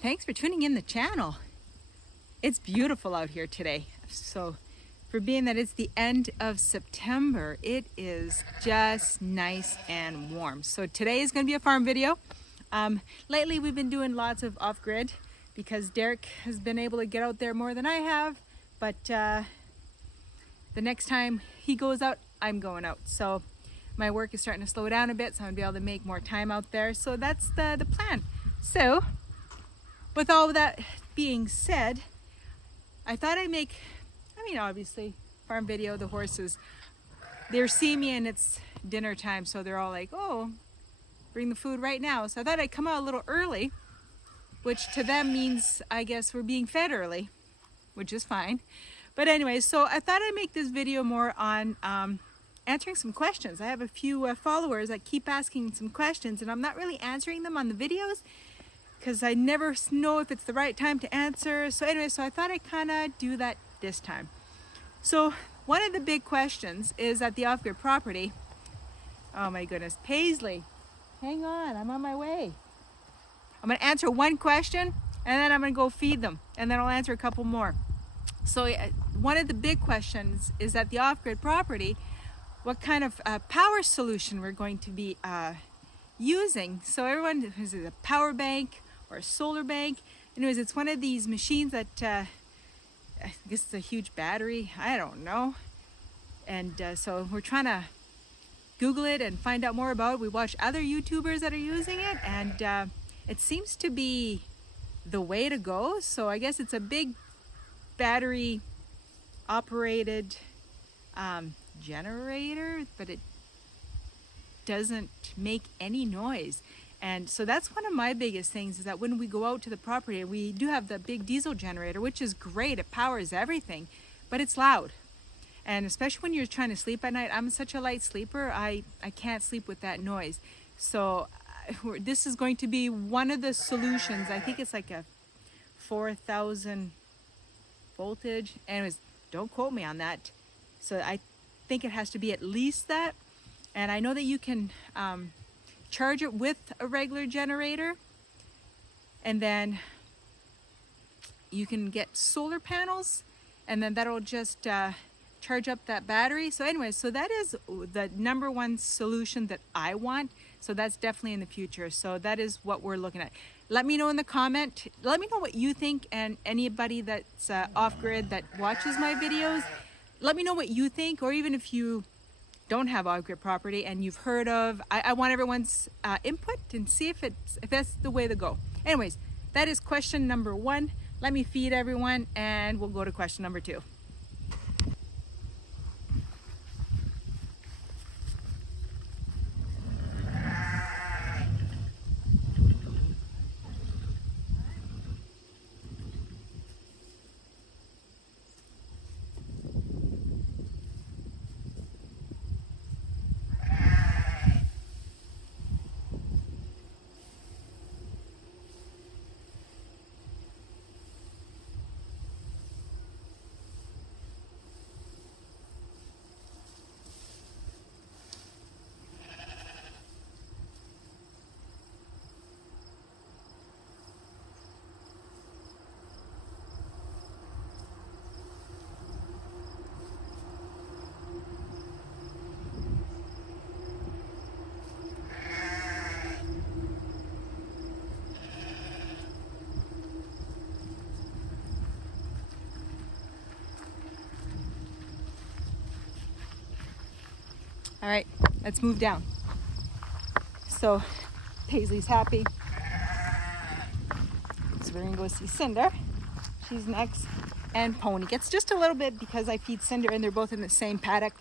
Thanks for tuning in the channel. It's beautiful out here today. So for being that it's the end of September, it is just nice and warm. So today is going to be a farm video. Lately we've been doing lots of off-grid because Derek has been able to get out there more than I have, but the next time he goes out, I'm going out. So my work is starting to slow down a bit, so I'm going to be able to make more time out there. So that's the plan. So with all that being said, I thought I'd make, obviously, farm video, the horses, they're seeing me and it's dinner time, so they're all like, oh, bring the food right now. So I thought I'd come out a little early, which to them means, I guess, we're being fed early, which is fine. But anyway, so I thought I'd make this video more on answering some questions. I have a few followers that keep asking some questions and I'm not really answering them on the videos, because I never know if it's the right time to answer. So anyway, so I thought I'd kind of do that this time. So one of the big questions is at the off-grid property. Oh my goodness, Paisley, hang on, I'm on my way. I'm gonna answer one question and then I'm gonna go feed them and then I'll answer a couple more. So one of the big questions is at the off-grid property, what kind of power solution we're going to be using. So everyone, is it a power bank or a solar bank? Anyways, it's one of these machines that I guess it's a huge battery, I don't know. And so we're trying to Google it and find out more about it. We watch other YouTubers that are using it and it seems to be the way to go. So I guess it's a big battery operated generator, but it doesn't make any noise. And so that's one of my biggest things, is that when we go out to the property, we do have the big diesel generator, which is great, it powers everything, but it's loud. And especially when you're trying to sleep at night, I'm such a light sleeper, I can't sleep with that noise. So this is going to be one of the solutions. I think it's like a 4,000 voltage. Anyways, don't quote me on that. So I think it has to be at least that. And I know that you can charge it with a regular generator, and then you can get solar panels, and then that'll just charge up that battery. So anyway, so that is the number one solution that I want. So that's definitely in the future. So that is what we're looking at. Let me know in the comment. Let me know what you think, and anybody that's off-grid that watches my videos, let me know what you think, or even if you don't have off-grid property and you've heard of, I want everyone's input and see if that's the way to go. Anyways, that is question number one. Let me feed everyone and we'll go to question number two. All right, let's move down. So Paisley's happy. So we're gonna go see Cinder. She's next. And Pony gets just a little bit because I feed Cinder and they're both in the same paddock.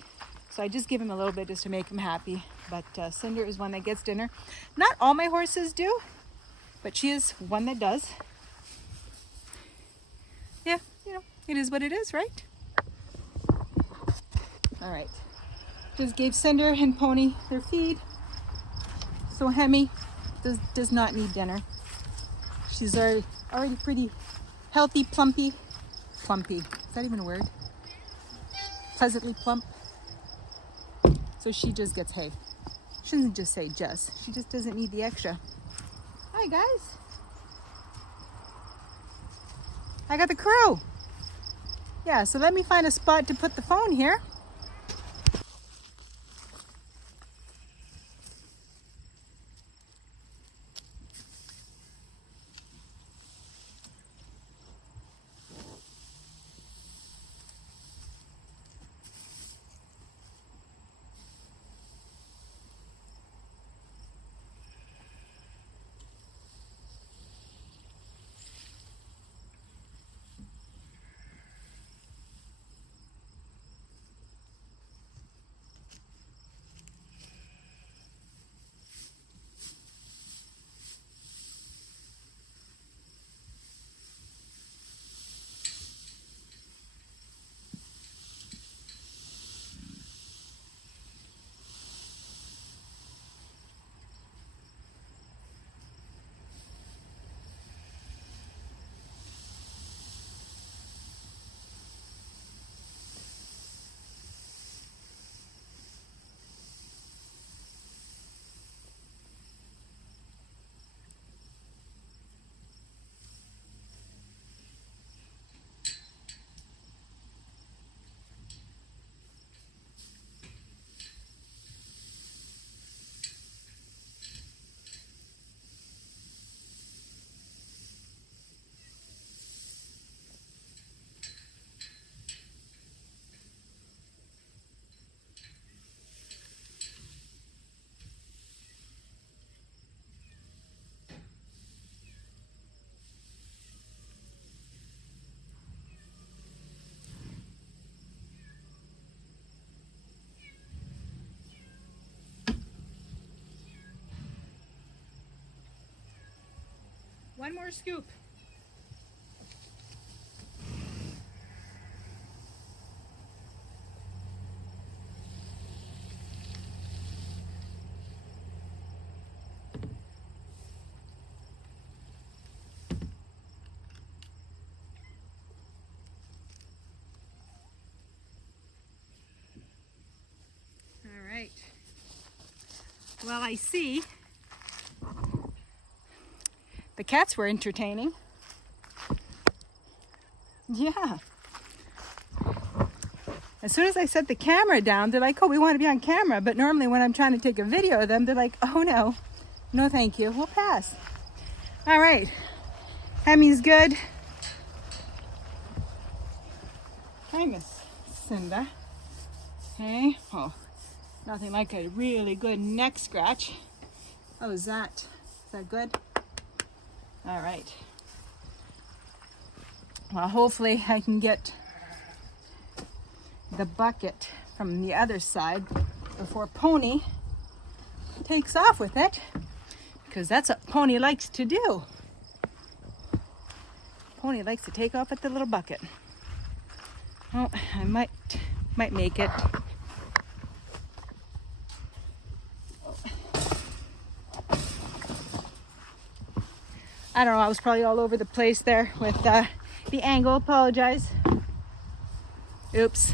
So I just give him a little bit just to make him happy. But Cinder is one that gets dinner. Not all my horses do, but she is one that does. Yeah, it is what it is, right? All right. Just gave Cinder and Pony their feed. So Hemi does not need dinner. She's already pretty healthy, plumpy. Is that even a word? Pleasantly plump. So she just gets hay. She doesn't just say just. She just doesn't need the extra. Hi guys. I got the crew. Yeah, so let me find a spot to put the phone here. One more scoop. All right. Well, I see the cats were entertaining. Yeah. As soon as I set the camera down, they're like, oh, we want to be on camera. But normally when I'm trying to take a video of them, they're like, oh no, no thank you, we'll pass. All right, Hemi's good. Hi, Miss Cinda. Hey, oh, nothing like a really good neck scratch. Oh, is that good? All right. Well, hopefully I can get the bucket from the other side before Pony takes off with it, because that's what Pony likes to do. Pony likes to take off with the little bucket. Oh, I might make it. I don't know, I was probably all over the place there with the angle. Apologize. Oops.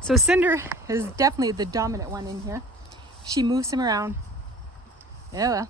So Cinder is definitely the dominant one in here. She moves him around. Yeah, well.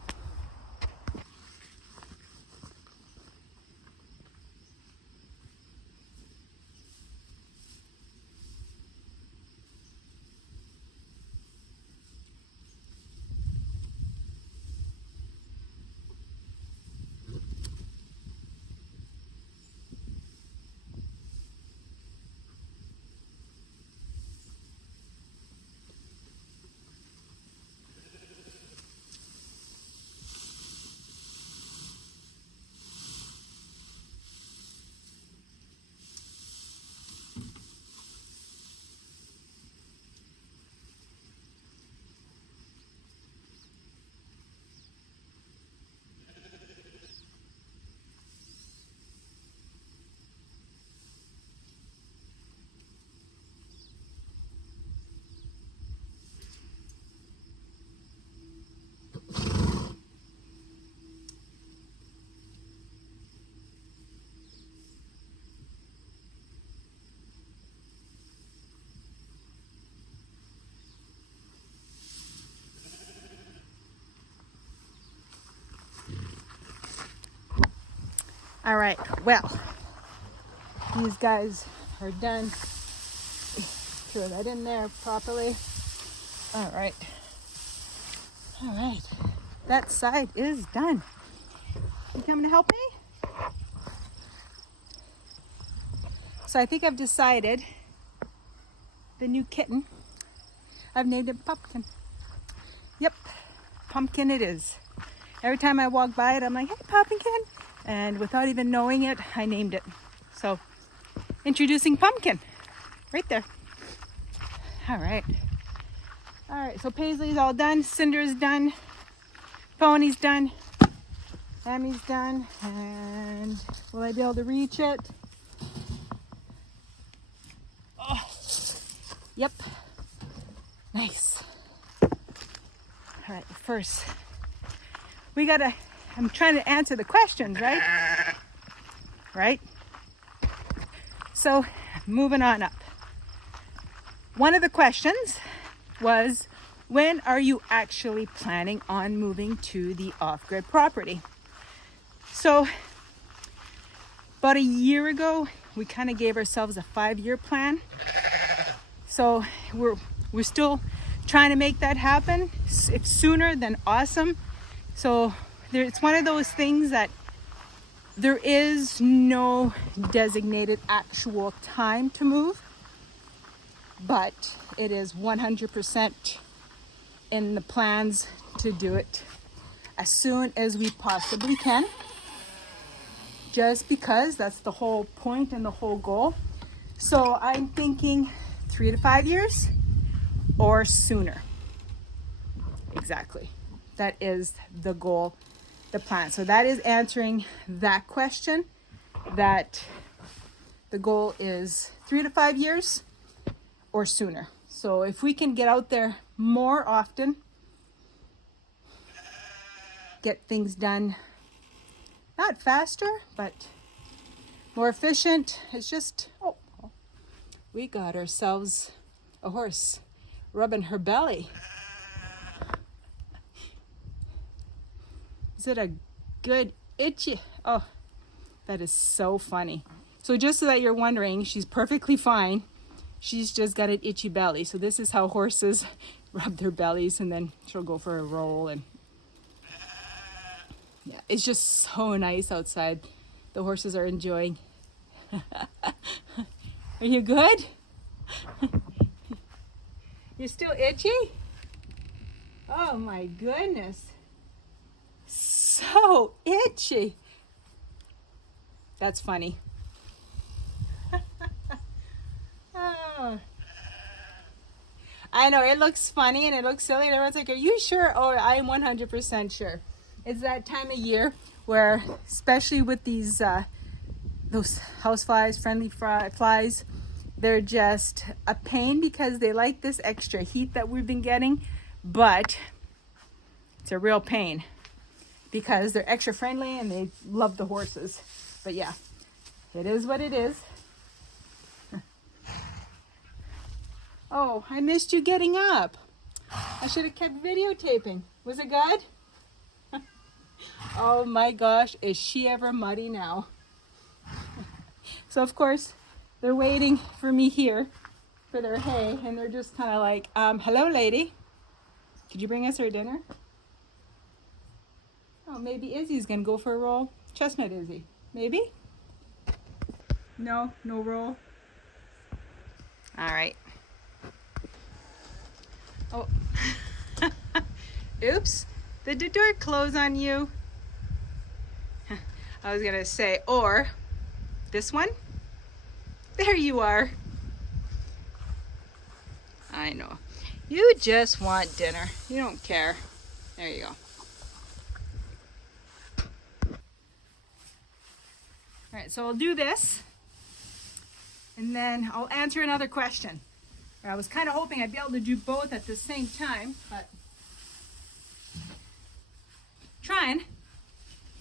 All right, well, these guys are done. Throw that in there properly. All right. All right. That side is done. You coming to help me? So I think I've decided the new kitten, I've named it Pumpkin. Yep, Pumpkin it is. Every time I walk by it, I'm like, hey, Pumpkin. And without even knowing it, I named it. So, introducing Pumpkin, right there. All right. All right, so Paisley's all done. Cinder's done. Pony's done. Ammy's done. And will I be able to reach it? Oh, yep. Nice. All right, first, I'm trying to answer the questions, right? Right? So, moving on up. One of the questions was, when are you actually planning on moving to the off-grid property? So, about a year ago, we kind of gave ourselves a 5-year plan. So, we're still trying to make that happen. If sooner, then awesome. So, it's one of those things that there is no designated actual time to move, but it is 100% in the plans to do it as soon as we possibly can, just because that's the whole point and the whole goal. So I'm thinking 3 to 5 years or sooner. Exactly. That is the goal, the plan. So that is answering that question, that the goal is 3 to 5 years or sooner. So if we can get out there more often, get things done, not faster, but more efficient. It's just, oh, we got ourselves a horse rubbing her belly. Is it a good itchy? Oh, that is so funny. So just so that you're wondering, she's perfectly fine. She's just got an itchy belly. So this is how horses rub their bellies, and then she'll go for a roll. And yeah, it's just so nice outside. The horses are enjoying. Are you good? You're still itchy? Oh my goodness. So itchy. That's funny. Oh. I know, it looks funny and it looks silly, and everyone's like, are you sure? Oh, I'm 100% sure. It's that time of year where, especially with these those houseflies, friendly flies, they're just a pain because they like this extra heat that we've been getting, but it's a real pain because they're extra friendly and they love the horses. But yeah, it is what it is. Oh, I missed you getting up. I should have kept videotaping. Was it good? Oh my gosh, is she ever muddy now? So of course, they're waiting for me here for their hay, and they're just kind of like, hello lady, could you bring us our dinner? Oh, maybe Izzy's gonna go for a roll. Chestnut Izzy, maybe? No roll? All right. Oh, oops, did the door close on you? I was gonna say, or this one? There you are. I know. You just want dinner. You don't care. There you go. All right, so I'll do this, and then I'll answer another question. I was kind of hoping I'd be able to do both at the same time, but trying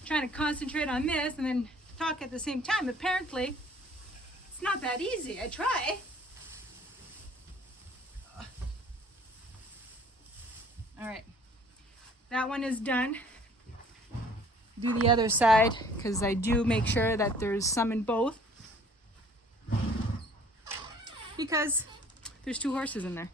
to concentrate on this and then talk at the same time. Apparently, it's not that easy. I try. All right, that one is done. do the other side because I do make sure that there's some in both, because there's 2 horses in there.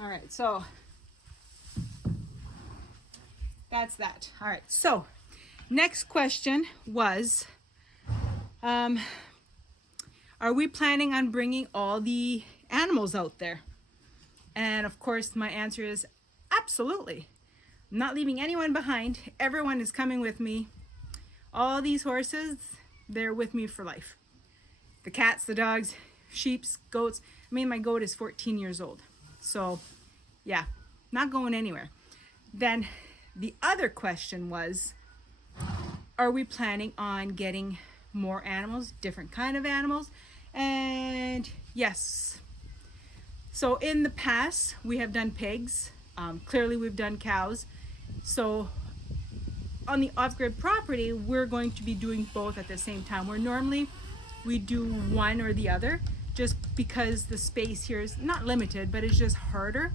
All right, so that's that. All right, so next question was, are we planning on bringing all the animals out there? And of course, my answer is absolutely. I'm not leaving anyone behind. Everyone is coming with me. All these horses, they're with me for life. The cats, the dogs, sheep, goats. I mean, my goat is 14 years old. So yeah, not going anywhere. Then the other question was, are we planning on getting more animals, different kind of animals? And yes. So in the past, we have done pigs. Clearly we've done cows. So on the off-grid property, we're going to be doing both at the same time. Where normally we do one or the other, just because the space here is not limited, but it's just harder.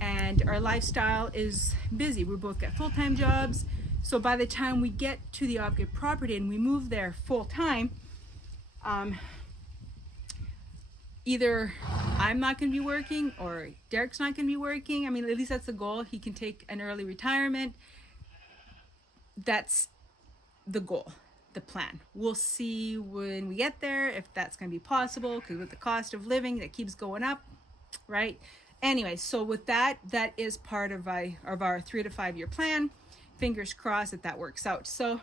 And our lifestyle is busy. We both got full-time jobs. So by the time we get to the off-grid property and we move there full-time, either I'm not going to be working or Derek's not going to be working. I mean, at least that's the goal. He can take an early retirement. That's the goal, the plan. We'll see when we get there if that's going to be possible, because with the cost of living that keeps going up, right? Anyway, so with that is part of our 3 to 5 year plan. Fingers crossed that works out. So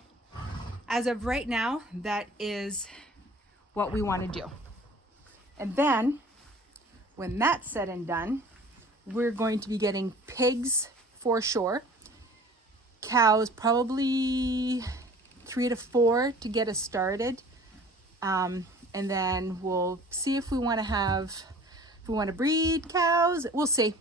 as of right now, that is what we want to do. And then when that's said and done, we're going to be getting pigs for sure. Cows, probably 3 to 4 to get us started. And then we'll see if we want to breed cows. We'll see.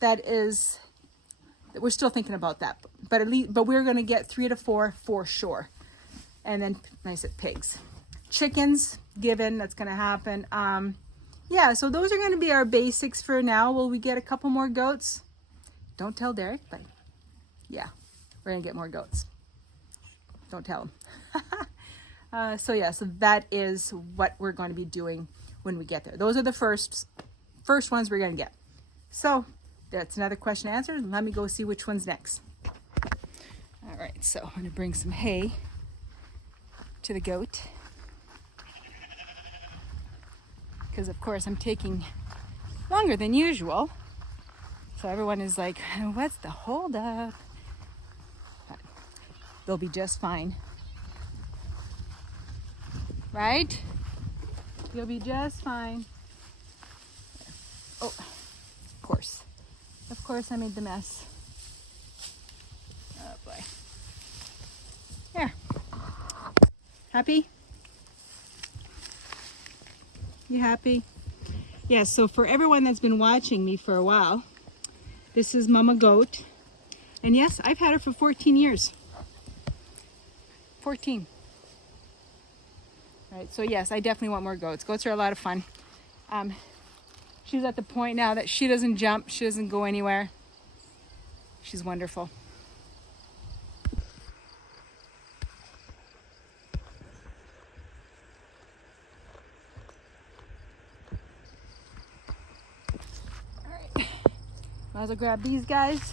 We're still thinking about that. But we're going to get 3 to 4 for sure. And then, I said pigs. Chickens, given, that's going to happen. Yeah, so those are going to be our basics for now. Will we get a couple more goats? Don't tell Derek, but yeah, we're going to get more goats. Don't tell him. So that is what we're going to be doing when we get there. Those are the first ones we're going to get. So that's another question answered. Let me go see which one's next. All right, so I'm going to bring some hay to the goat, because of course I'm taking longer than usual. So everyone is like, what's the hold up? But they'll be just fine. Right? You'll be just fine. Oh, of course. Of course I made the mess. Oh boy. Here. Happy? You happy? Yeah, so for everyone that's been watching me for a while, this is Mama Goat. And yes, I've had her for 14 years. 14. Right, so yes, I definitely want more goats. Goats are a lot of fun. She's at the point now that she doesn't jump, she doesn't go anywhere. She's wonderful. Might as well grab these guys.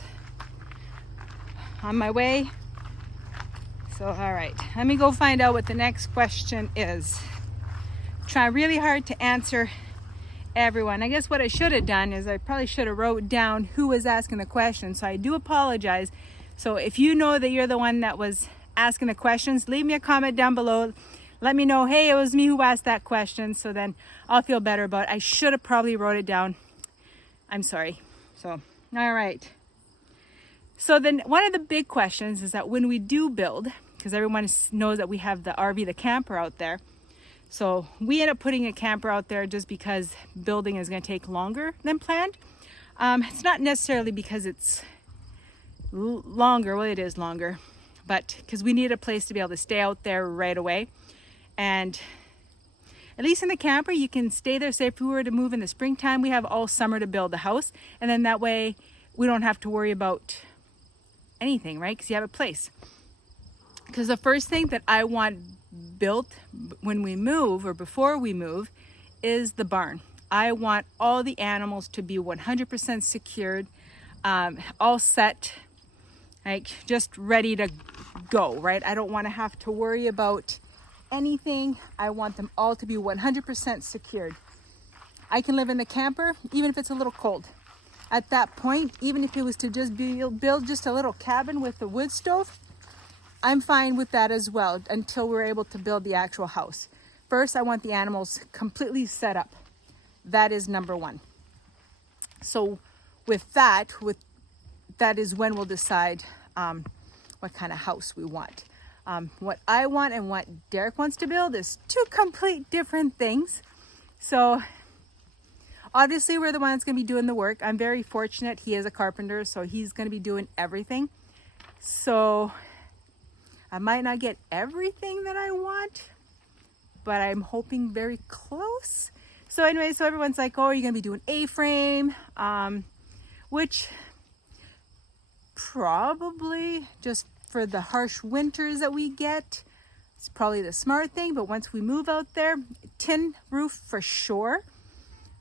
On my way. So, all right, let me go find out what the next question is. Try really hard to answer everyone. I guess what I should have done is I probably should have wrote down who was asking the question. So I do apologize. So if you know that you're the one that was asking the questions, leave me a comment down below. Let me know, hey, it was me who asked that question. So then I'll feel better about it. I should have probably wrote it down. I'm sorry. So, all right. So then one of the big questions is that when we do build, because everyone knows that we have the RV, the camper out there. So we end up putting a camper out there just because building is going to take longer than planned. It's not necessarily because it's longer. Well, it is longer. but because we need a place to be able to stay out there right away. And at least in the camper, you can stay there. Say if we were to move in the springtime, we have all summer to build the house. And then that way we don't have to worry about anything, right? Because you have a place. Because the first thing that I want built when we move or before we move is the barn. I want all the animals to be 100% secured, all set, like just ready to go, right? I don't want to have to worry about anything. I want them all to be 100% secured. I can live in the camper even if it's a little cold. At that point, even if it was to just build just a little cabin with a wood stove, I'm fine with that as well until we're able to build the actual house. First, I want the animals completely set up. That is number one. So with that is when we'll decide what kind of house we want. What I want and what Derek wants to build is two complete different things. So obviously we're the one that's going to be doing the work. I'm very fortunate. He is a carpenter, so he's going to be doing everything. So I might not get everything that I want, but I'm hoping very close. So anyway, so everyone's like, oh, you're going to be doing A-frame, which probably just for the harsh winters that we get, it's probably the smart thing. But once we move out there, tin roof for sure,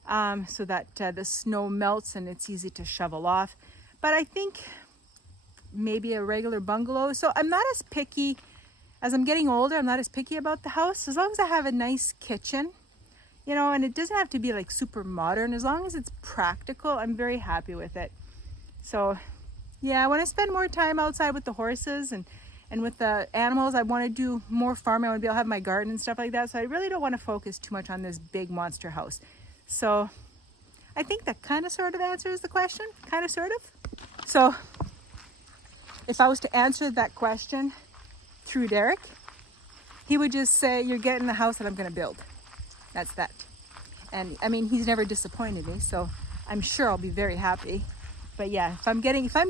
so that the snow melts and it's easy to shovel off. But I think maybe a regular bungalow. So I'm not as picky. As I'm getting older, I'm not as picky about the house. As long as I have a nice kitchen, you know, and it doesn't have to be like super modern. As long as it's practical, I'm very happy with it. So yeah, when I spend more time outside with the horses and with the animals, I want to do more farming. I want to be able to have my garden and stuff like that. So I really don't want to focus too much on this big monster house. So I think that kind of sort of answers the question, kind of sort of. So if I was to answer that question through Derek, he would just say, you're getting the house that I'm going to build. That's that. And I mean, he's never disappointed me, so I'm sure I'll be very happy. But yeah, if I'm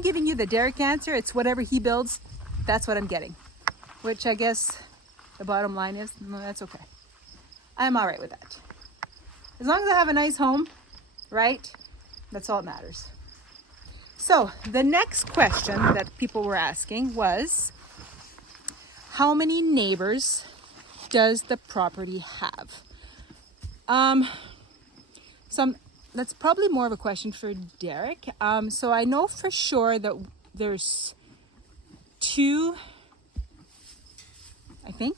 giving you the Derek answer, it's whatever he builds, that's what I'm getting. Which I guess the bottom line is, no, that's okay. I'm all right with that. As long as I have a nice home, right? That's all that matters. So the next question that people were asking was, how many neighbors does the property have? That's probably more of a question for Derek. So I know for sure that there's 2, I think.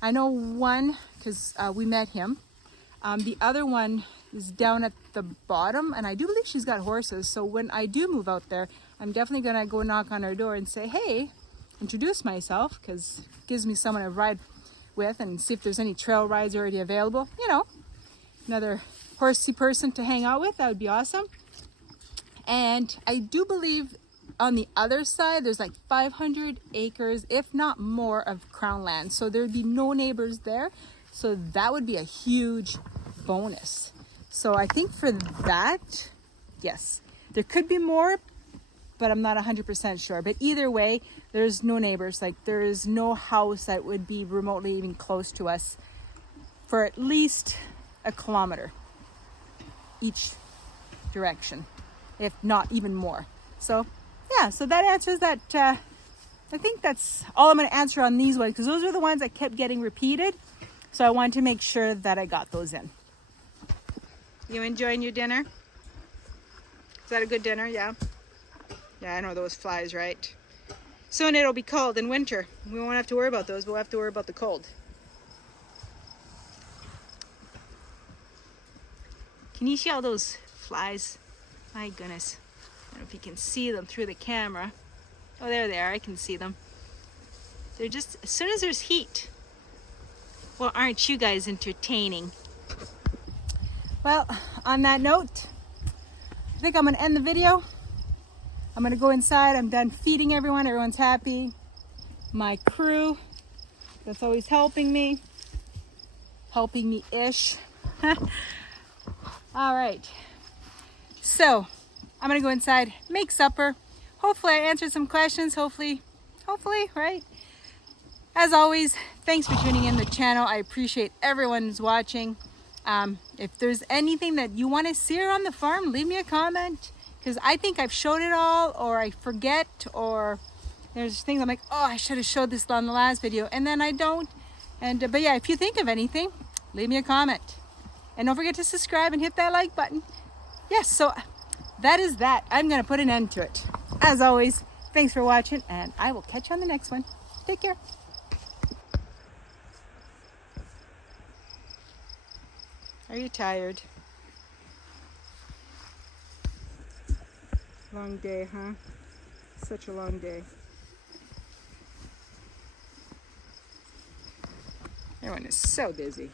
I know one because we met him. The other one is down at the bottom, and I do believe she's got horses. So when I do move out there, I'm definitely gonna go knock on her door and say, hey, introduce myself, because it gives me someone to ride with and see if there's any trail rides already available. You know, another horsey person to hang out with, that would be awesome. And I do believe on the other side, there's like 500 acres, if not more, of crown land. So there'd be no neighbors there. So that would be a huge bonus. So I think for that, yes, there could be more, but I'm not 100% sure. But either way, there's no neighbors. Like there is no house that would be remotely even close to us for at least a kilometer each direction, if not even more. So yeah, so that answers that. I think that's all I'm going to answer on these ones, because those are the ones that kept getting repeated. So I wanted to make sure that I got those in. You enjoying your dinner? Is that a good dinner? Yeah. Yeah, I know those flies, right? Soon it'll be cold in winter. We won't have to worry about those, but we'll have to worry about the cold. Can you see all those flies? My goodness. I don't know if you can see them through the camera. Oh, there they are. I can see them. They're just, as soon as there's heat. Well, aren't you guys entertaining? Well, on that note, I think I'm going to end the video. I'm going to go inside. I'm done feeding everyone. Everyone's happy. My crew, that's always helping me-ish. All right. So I'm going to go inside, make supper. Hopefully I answered some questions. Hopefully hopefully, right? As always, thanks for tuning in the channel. I appreciate everyone's watching. If there's anything that you want to see on the farm, leave me a comment, because I think I've showed it all, or I forget, or there's things I'm like, oh, I should have showed this on the last video, and then I don't. But yeah, if you think of anything, leave me a comment. And don't forget to subscribe and hit that like button. Yes, so that is that. I'm going to put an end to it. As always, thanks for watching, and I will catch you on the next one. Take care. Are you tired? Long day, huh? Such a long day. Everyone is so busy.